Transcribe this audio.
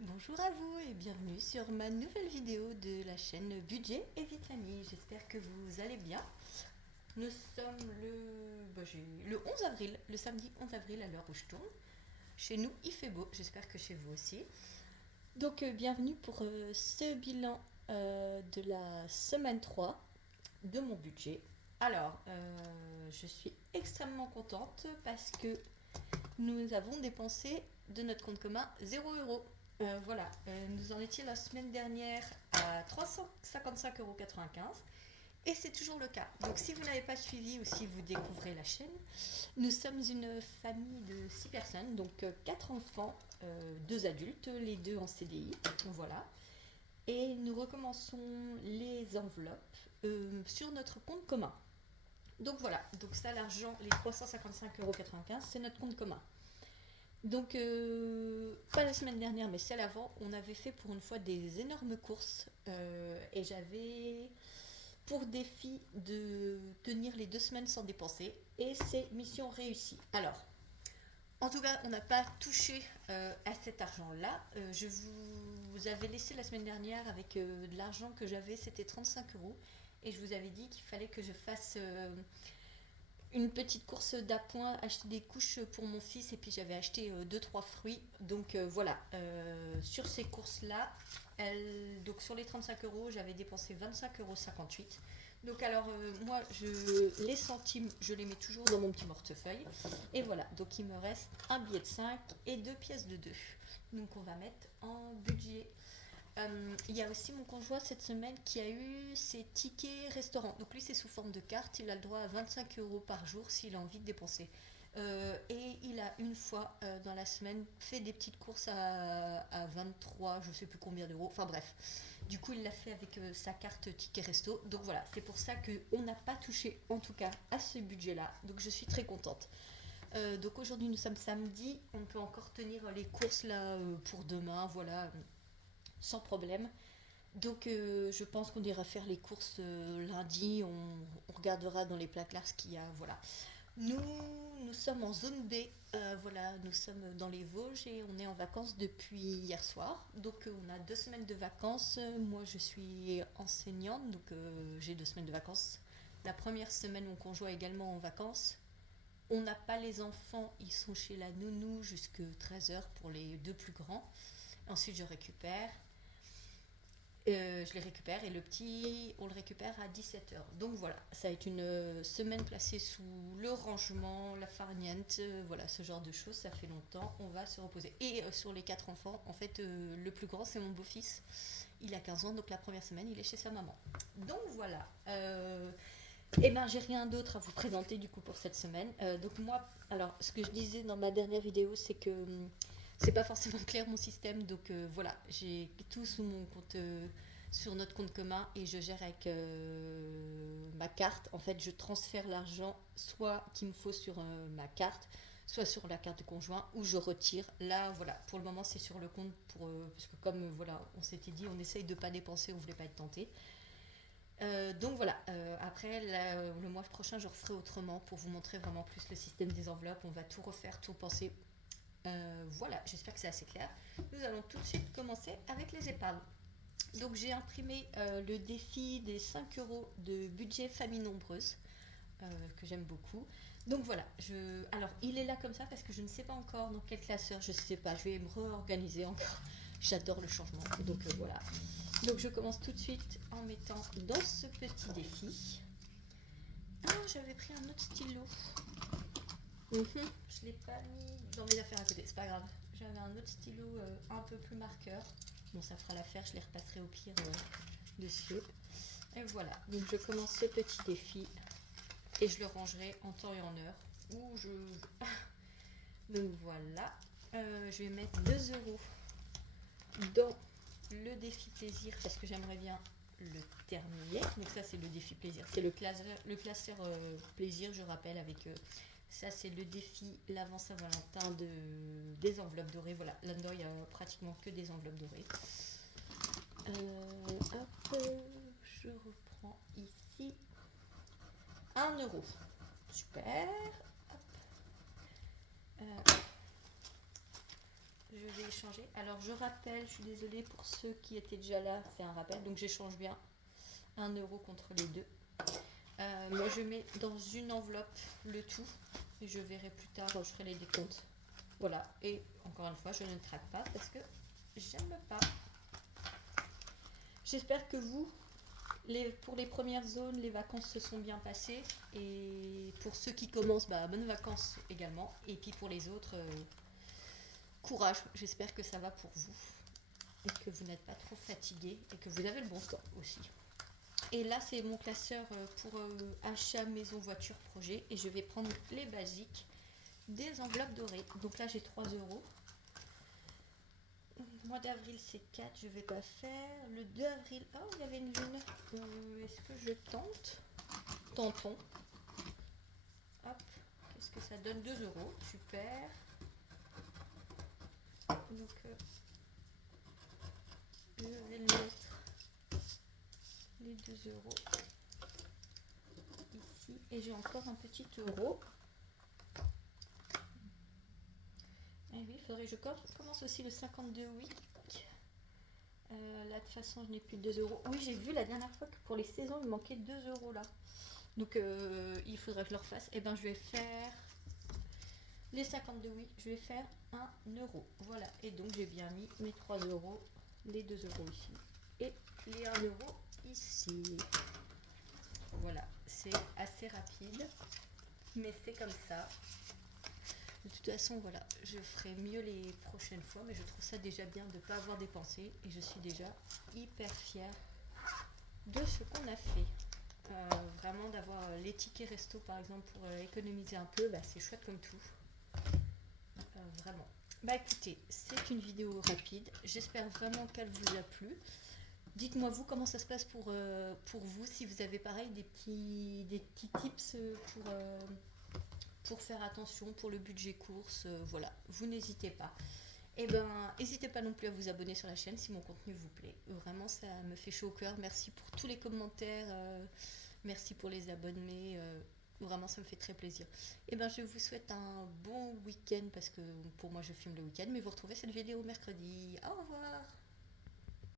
Bonjour à vous et bienvenue sur ma nouvelle vidéo de la chaîne Budget et Vie de Famille. J'espère que vous allez bien. Nous sommes le 11 avril, le samedi 11 avril à l'heure où je tourne. Chez nous, il fait beau, j'espère que chez vous aussi. Donc bienvenue pour ce bilan de la semaine 3 de mon budget. Alors, je suis extrêmement contente parce que nous avons dépensé de notre compte commun 0 €. Voilà, nous en étions la semaine dernière à 355,95 € et c'est toujours le cas. Donc si vous n'avez pas suivi ou si vous découvrez la chaîne, nous sommes une famille de 6 personnes, donc 4 enfants, 2 adultes, les deux en CDI. Voilà. Et nous recommençons les enveloppes sur notre compte commun. Donc voilà, donc ça l'argent, les 355,95 €, c'est notre compte commun. Donc, pas la semaine dernière, mais celle avant, on avait fait pour une fois des énormes courses et j'avais pour défi de tenir les 2 semaines sans dépenser et c'est mission réussie. Alors, en tout cas, on n'a pas touché à cet argent-là. Je vous avais laissé la semaine dernière avec de l'argent que j'avais, c'était 35 € et je vous avais dit qu'il fallait que je fasse une petite course d'appoint, acheter des couches pour mon fils et puis j'avais acheté 2-3 fruits. Donc voilà, sur ces courses-là, donc sur les 35 € j'avais dépensé 25,58 €. Donc alors moi, les centimes, je les mets toujours dans mon petit portefeuille. Et voilà, donc il me reste un billet de 5 et 2 pièces de 2. Donc on va mettre en budget. Il y a aussi mon conjoint cette semaine qui a eu ses tickets restaurants. Donc lui, c'est sous forme de carte. Il a le droit à 25 € par jour s'il a envie de dépenser. Et il a une fois dans la semaine fait des petites courses à 23, je ne sais plus combien d'euros. Enfin bref. Du coup, il l'a fait avec sa carte ticket resto. Donc voilà, c'est pour ça qu'on n'a pas touché en tout cas à ce budget-là. Donc je suis très contente. Donc aujourd'hui, nous sommes samedi. On peut encore tenir les courses là pour demain. Voilà, sans problème. Donc je pense qu'on ira faire les courses lundi, on regardera dans les placards ce qu'il y a, voilà. Nous sommes en zone B, voilà, nous sommes dans les Vosges et on est en vacances depuis hier soir. Donc on a 2 semaines de vacances, moi je suis enseignante, donc j'ai 2 semaines de vacances. La première semaine, mon conjoint est également en vacances. On n'a pas les enfants, ils sont chez la nounou jusqu'à 13 h pour les deux plus grands. Ensuite je récupère. Je les récupère et le petit, on le récupère à 17 h. Donc voilà, ça va être une semaine placée sous le rangement, la farniente, voilà, ce genre de choses. Ça fait longtemps, on va se reposer. Et sur les 4 enfants, en fait, le plus grand, c'est mon beau-fils. Il a 15 ans, donc la première semaine, il est chez sa maman. Donc voilà. Et ben, j'ai rien d'autre à vous présenter du coup pour cette semaine. Donc moi, alors, ce que je disais dans ma dernière vidéo, c'est que c'est pas forcément clair mon système, donc voilà, j'ai tout sous mon compte, sur notre compte commun et je gère avec ma carte. En fait, je transfère l'argent soit qu'il me faut sur ma carte, soit sur la carte de conjoint ou je retire. Là, voilà, pour le moment, c'est sur le compte parce que comme voilà, on s'était dit, on essaye de pas dépenser, on voulait pas être tenté. Donc voilà, après le mois prochain je referai autrement pour vous montrer vraiment plus le système des enveloppes, on va tout refaire, tout penser. Voilà, j'espère que c'est assez clair. Nous allons tout de suite commencer avec les épargnes. Donc j'ai imprimé le défi des 5 € de budget famille nombreuse, que j'aime beaucoup. Donc voilà, alors il est là comme ça parce que je ne sais pas encore dans quel classeur, je ne sais pas, je vais me réorganiser encore. J'adore le changement, donc voilà. Donc je commence tout de suite en mettant dans ce petit défi. Ah, j'avais pris un autre stylo. Je ne l'ai pas mis dans mes affaires à côté, c'est pas grave. J'avais un autre stylo un peu plus marqueur. Bon, ça fera l'affaire, je les repasserai au pire dessus. Et voilà, donc je commence ce petit défi et je le rangerai en temps et en heure. Donc voilà, je vais mettre 2 € dans le défi plaisir parce que j'aimerais bien le terminer. Donc ça c'est le défi plaisir, c'est le classeur plaisir, je rappelle, avec ça c'est le défi l'avant Saint-Valentin des enveloppes dorées. Voilà, là-dedans il n'y a pratiquement que des enveloppes dorées. Hop, je reprends ici 1 €. Super. Hop. je vais échanger. Alors je rappelle, je suis désolée pour ceux qui étaient déjà là, c'est un rappel, donc j'échange bien 1 € contre les deux. Moi je mets dans une enveloppe le tout et je verrai plus tard, je ferai les décomptes. Voilà, et encore une fois, je ne traque pas parce que j'aime pas. J'espère que vous, pour les premières zones, les vacances se sont bien passées. Et pour ceux qui commencent, bonnes vacances également. Et puis pour les autres, courage. J'espère que ça va pour vous. Et que vous n'êtes pas trop fatigués. Et que vous avez le bon temps aussi. Et là, c'est mon classeur pour achat, maison, voiture, projet. Et je vais prendre les basiques des enveloppes dorées. Donc là, j'ai 3 €. Mois d'avril c'est 4, je vais pas faire. Le 2 avril, oh il y avait une lune. Est-ce que je tente? Tentons. Hop, qu'est-ce que ça donne? 2 €, super. Donc je vais le mettre les 2 € ici. Et j'ai encore un petit euro. Et oui, il faudrait que je commence aussi le 52 week. Là de toute façon je n'ai plus de 2 €. Oui, j'ai vu la dernière fois que pour les saisons il manquait 2 € là. Donc il faudrait que je le refasse. Et ben je vais faire les 52 oui, je vais faire 1 €. Voilà, et donc j'ai bien mis mes 3 €, les 2 € ici et les 1 € ici. Voilà, c'est assez rapide, mais c'est comme ça. De toute façon, voilà, je ferai mieux les prochaines fois, mais je trouve ça déjà bien de ne pas avoir dépensé et je suis déjà hyper fière de ce qu'on a fait. Vraiment d'avoir les tickets resto par exemple pour économiser un peu, c'est chouette comme tout. Vraiment. Écoutez, c'est une vidéo rapide. J'espère vraiment qu'elle vous a plu. Dites-moi vous comment ça se passe pour vous, si vous avez pareil des petits tips pour faire attention pour le budget course. Voilà, vous n'hésitez pas. Et n'hésitez pas non plus à vous abonner sur la chaîne si mon contenu vous plaît. Vraiment, ça me fait chaud au cœur. Merci pour tous les commentaires. Merci pour les abonnés. Vraiment, ça me fait très plaisir. Et je vous souhaite un bon week-end parce que pour moi, je filme le week-end. Mais vous retrouvez cette vidéo mercredi. Au revoir!